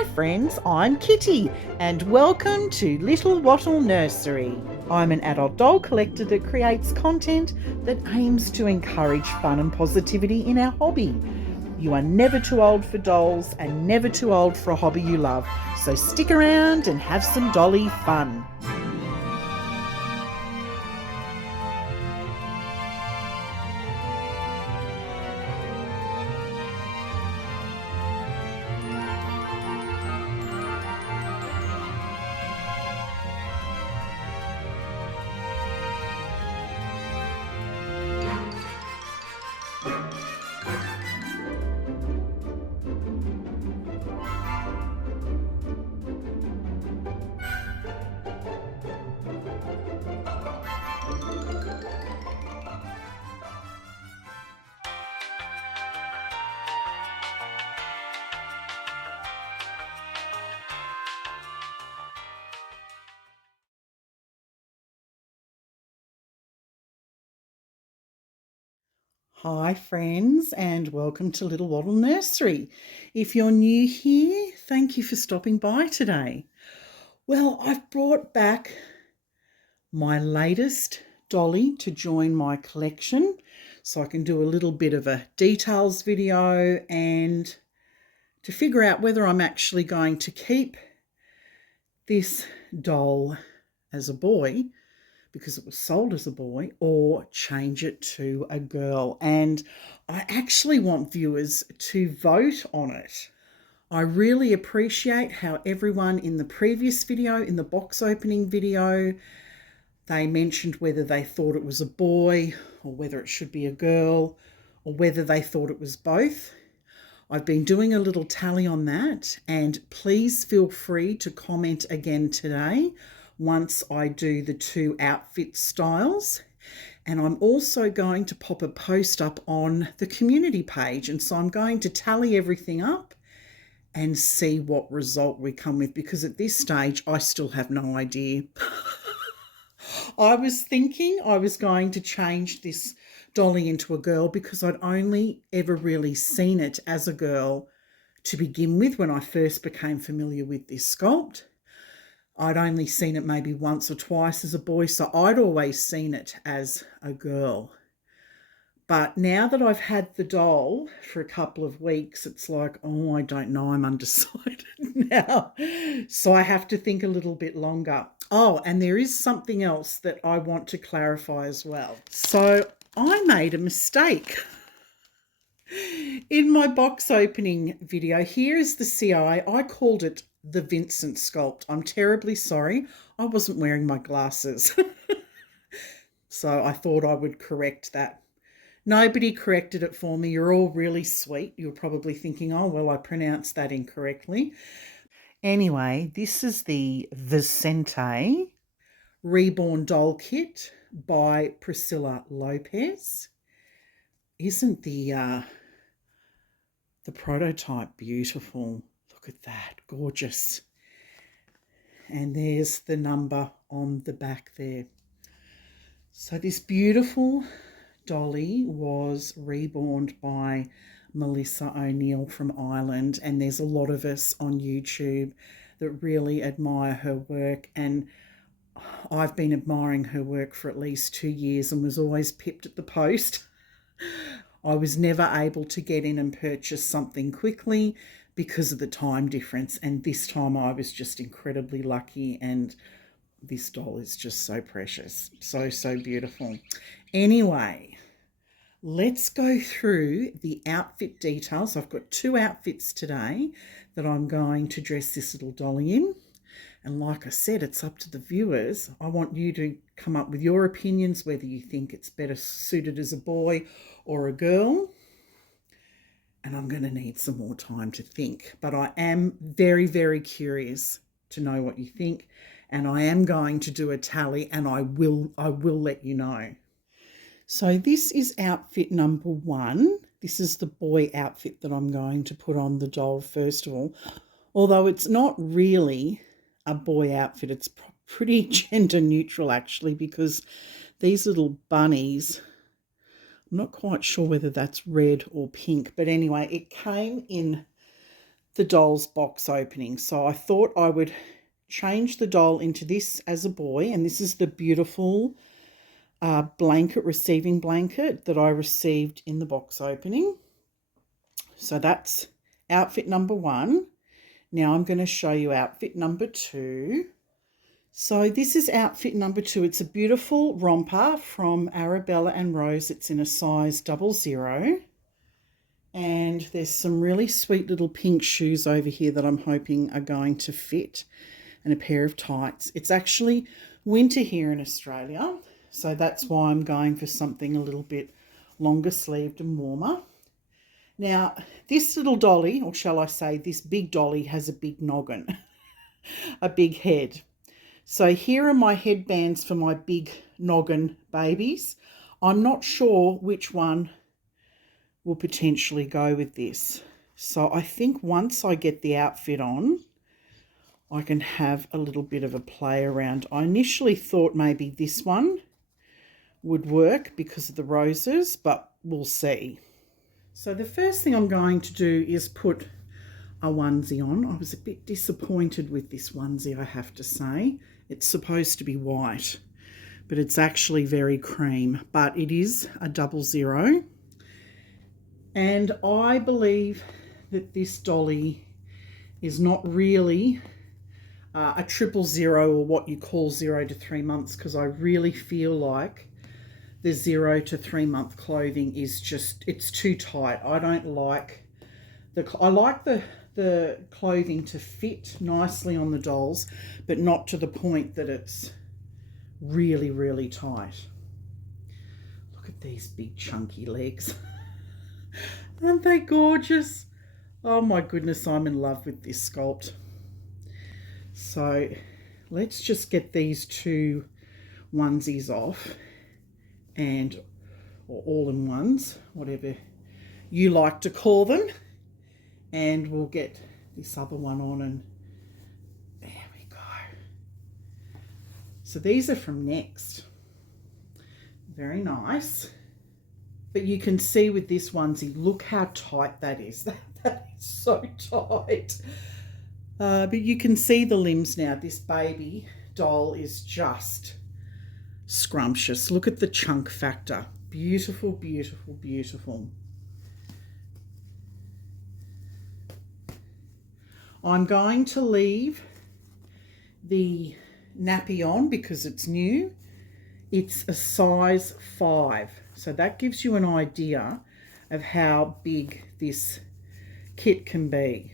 Hi friends, I'm Kitty and welcome to Little Wattle Nursery. I'm an adult doll collector that creates content that aims to encourage fun and positivity in our hobby. You are never too old for dolls and never too old for a hobby you love, so stick around and have some dolly fun. Hi friends and welcome to Little Wattle Nursery. If you're new here, thank you for stopping by today. Well, I've brought back my latest dolly to join my collection so I can do a little bit of a details video and to figure out whether I'm actually going to keep this doll as a boy because it was sold as a boy or change it to a girl. And I actually want viewers to vote on it. I really appreciate how everyone in the previous video, in the box opening video, they mentioned whether they thought it was a boy or whether it should be a girl or whether they thought it was both. I've been doing a little tally on that, and please feel free to comment again today once I do the two outfit styles. And I'm also going to pop a post up on the community page, and so I'm going to tally everything up and see what result we come with, because at this stage I still have no idea. I was thinking I was going to change this dolly into a girl because I'd only ever really seen it as a girl to begin with when I first became familiar with this sculpt. I'd only seen it maybe once or twice as a boy, so I'd always seen it as a girl. But now that I've had the doll for a couple of weeks, it's like, oh, I don't know, I'm undecided now. So I have to think a little bit longer. Oh, and there is something else that I want to clarify as well. So I made a mistake in my box opening video. Here is the CI. I called it the Vincent sculpt. I'm terribly sorry. I wasn't wearing my glasses. So I thought I would correct that. Nobody corrected it for me. You're all really sweet. You're probably thinking, oh, well, I pronounced that incorrectly. Anyway, this is the Vicente Reborn Doll Kit by Priscilla Lopez. Isn't the prototype beautiful? Look at that, gorgeous. And there's the number on the back there. So this beautiful dolly was reborn by Melissa O'Neill from Ireland, and there's a lot of us on YouTube that really admire her work, and I've been admiring her work for at least 2 years and was always pipped at the post. I was never able to get in and purchase something quickly because of the time difference, and this time I was just incredibly lucky, and this doll is just so precious, so beautiful. Anyway, let's go through the outfit details. I've got 2 outfits today that I'm going to dress this little dolly in. And like I said, it's up to the viewers. I want you to come up with your opinions, whether you think it's better suited as a boy or a girl. And I'm going to need some more time to think. But I am very curious to know what you think. And I am going to do a tally, and I will let you know. So this is outfit number 1. This is the boy outfit that I'm going to put on the doll first of all. Although it's not really a boy outfit, it's pretty gender neutral actually, because these little bunnies, I'm not quite sure whether that's red or pink, but anyway, it came in the doll's box opening. So I thought I would change the doll into this as a boy, and this is the beautiful receiving blanket that I received in the box opening. So that's outfit number 1. Now I'm going to show you outfit number 2. So this is outfit number 2. It's a beautiful romper from Arabella and Rose. It's in a size 00. And there's some really sweet little pink shoes over here that I'm hoping are going to fit, and a pair of tights. It's actually winter here in Australia, so that's why I'm going for something a little bit longer sleeved and warmer. Now, this little dolly, or shall I say this big dolly, has a big noggin, a big head. So here are my headbands for my big noggin babies. I'm not sure which one will potentially go with this. So I think once I get the outfit on, I can have a little bit of a play around. I initially thought maybe this one would work because of the roses, but we'll see. So the first thing I'm going to do is put a onesie on. I was a bit disappointed with this onesie, I have to say. It's supposed to be white, but it's actually very cream, but it is a 00. And I believe that this dolly is not really a 000 or what you call 0 to 3 months, because I really feel like the 0 to 3 month clothing is just, it's too tight. I don't like I like the clothing to fit nicely on the dolls, but not to the point that it's really, really tight. Look at these big chunky legs. Aren't they gorgeous? Oh my goodness, I'm in love with this sculpt. So let's just get these 2 onesies off, and or all-in-ones, whatever you like to call them, and we'll get this other one on, and there we go. So these are from Next. Very nice. But you can see with this onesie, look how tight that is. That is so tight. But you can see the limbs now. This baby doll is just scrumptious. Look at the chunk factor. Beautiful, beautiful, beautiful. I'm going to leave the nappy on because it's new. It's a size 5. So that gives you an idea of how big this kit can be.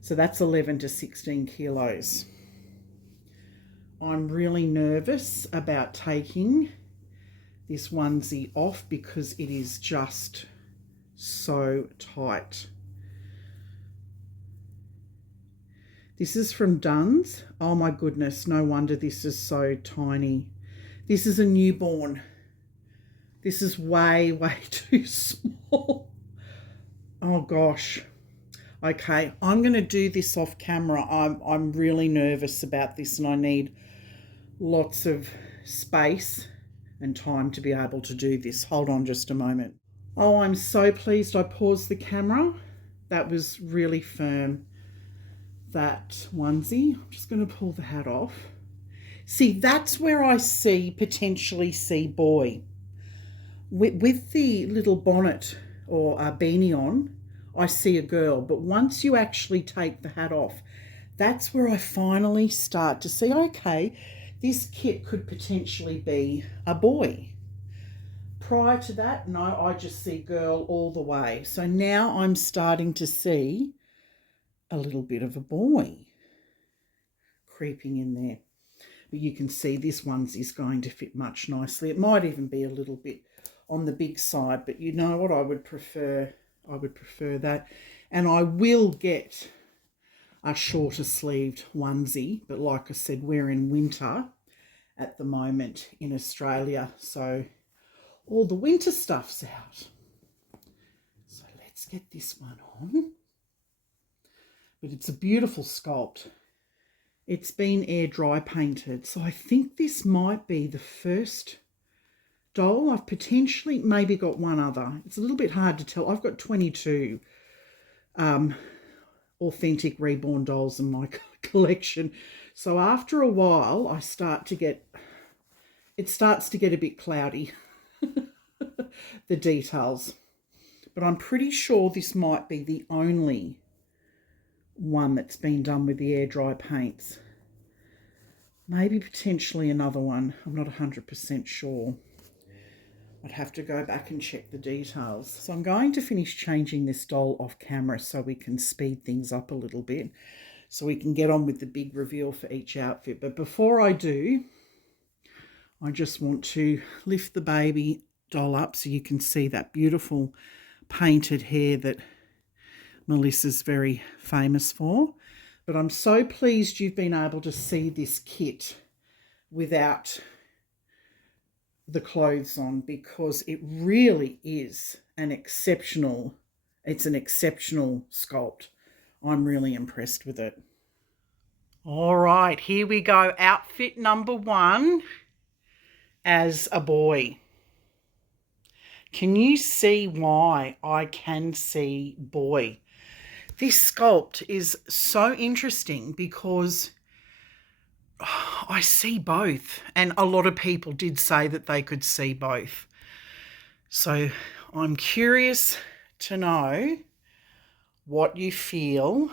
So that's 11 to 16 kilos. I'm really nervous about taking this onesie off because it is just so tight. This is from Dunnes. Oh my goodness, no wonder this is so tiny. This is a newborn. This is way, way too small. Oh gosh. Okay, I'm going to do this off camera. I'm really nervous about this, and I need lots of space and time to be able to do this. Hold on just a moment. Oh, I'm so pleased I paused the camera. That was really firm, that onesie. I'm just going to pull the hat off. See, that's where I potentially see boy. With the little bonnet or a beanie on, I see a girl. But once you actually take the hat off, that's where I finally start to see, okay, this kit could potentially be a boy. Prior to that, no, I just see girl all the way. So now I'm starting to see a little bit of a boy creeping in there. But you can see this onesie is going to fit much nicely. It might even be a little bit on the big side, but you know what, I would prefer that. And I will get a shorter sleeved onesie, but like I said, we're in winter at the moment in Australia, so all the winter stuff's out. So let's get this one on. But it's a beautiful sculpt. It's been air dry painted, so I think this might be the first doll. I've potentially maybe got one other. It's a little bit hard to tell. I've got 22 authentic reborn dolls in my collection. So after a while, it starts to get a bit cloudy, the details. But I'm pretty sure this might be the only one that's been done with the air dry paints. Maybe potentially another one. I'm not 100% sure. I'd have to go back and check the details. So I'm going to finish changing this doll off camera so we can speed things up a little bit, so we can get on with the big reveal for each outfit. But before I do, I just want to lift the baby doll up so you can see that beautiful painted hair that Melissa's very famous for. But I'm so pleased you've been able to see this kit without the clothes on, because it really is an exceptional sculpt. I'm really impressed with it. All right, here we go. Outfit number 1 as a boy. Can you see why I can see boy? This sculpt is so interesting because I see both, and a lot of people did say that they could see both. So I'm curious to know what you feel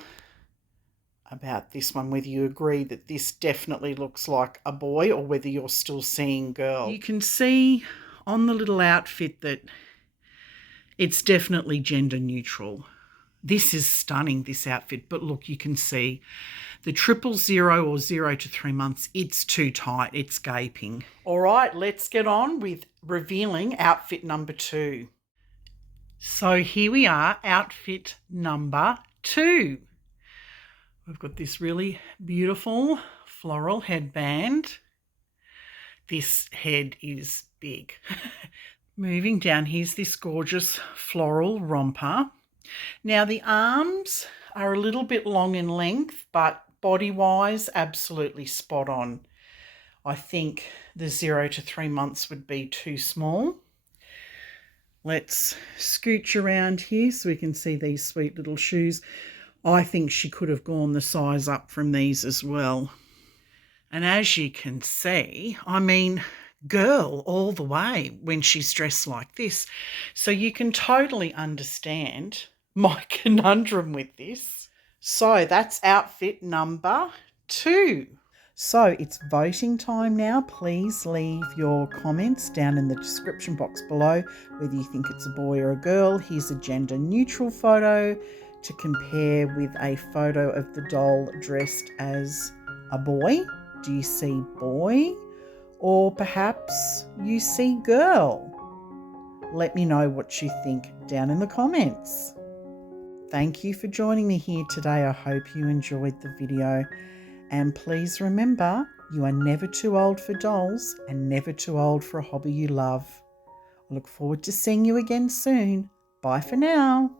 about this one, whether you agree that this definitely looks like a boy or whether you're still seeing girl. You can see on the little outfit that it's definitely gender neutral. This is stunning, this outfit, but look, you can see the 000 or 0 to 3 months, it's too tight, it's gaping. All right, let's get on with revealing outfit number 2. So here we are, outfit number 2. We've got this really beautiful floral headband. This head is big. Moving down, here's this gorgeous floral romper. Now the arms are a little bit long in length, but body-wise, absolutely spot on. I think the 0 to 3 months would be too small. Let's scooch around here so we can see these sweet little shoes. I think she could have gone the size up from these as well. And as you can see, I mean, girl all the way when she's dressed like this. So you can totally understand my conundrum with this. So that's outfit number 2. So it's voting time now. Please leave your comments down in the description box below whether you think it's a boy or a girl. Here's a gender neutral photo to compare with a photo of the doll dressed as a boy. Do you see boy? Or perhaps you see girl? Let me know what you think down in the comments. Thank you for joining me here today. I hope you enjoyed the video. And please remember, you are never too old for dolls and never too old for a hobby you love. I look forward to seeing you again soon. Bye for now.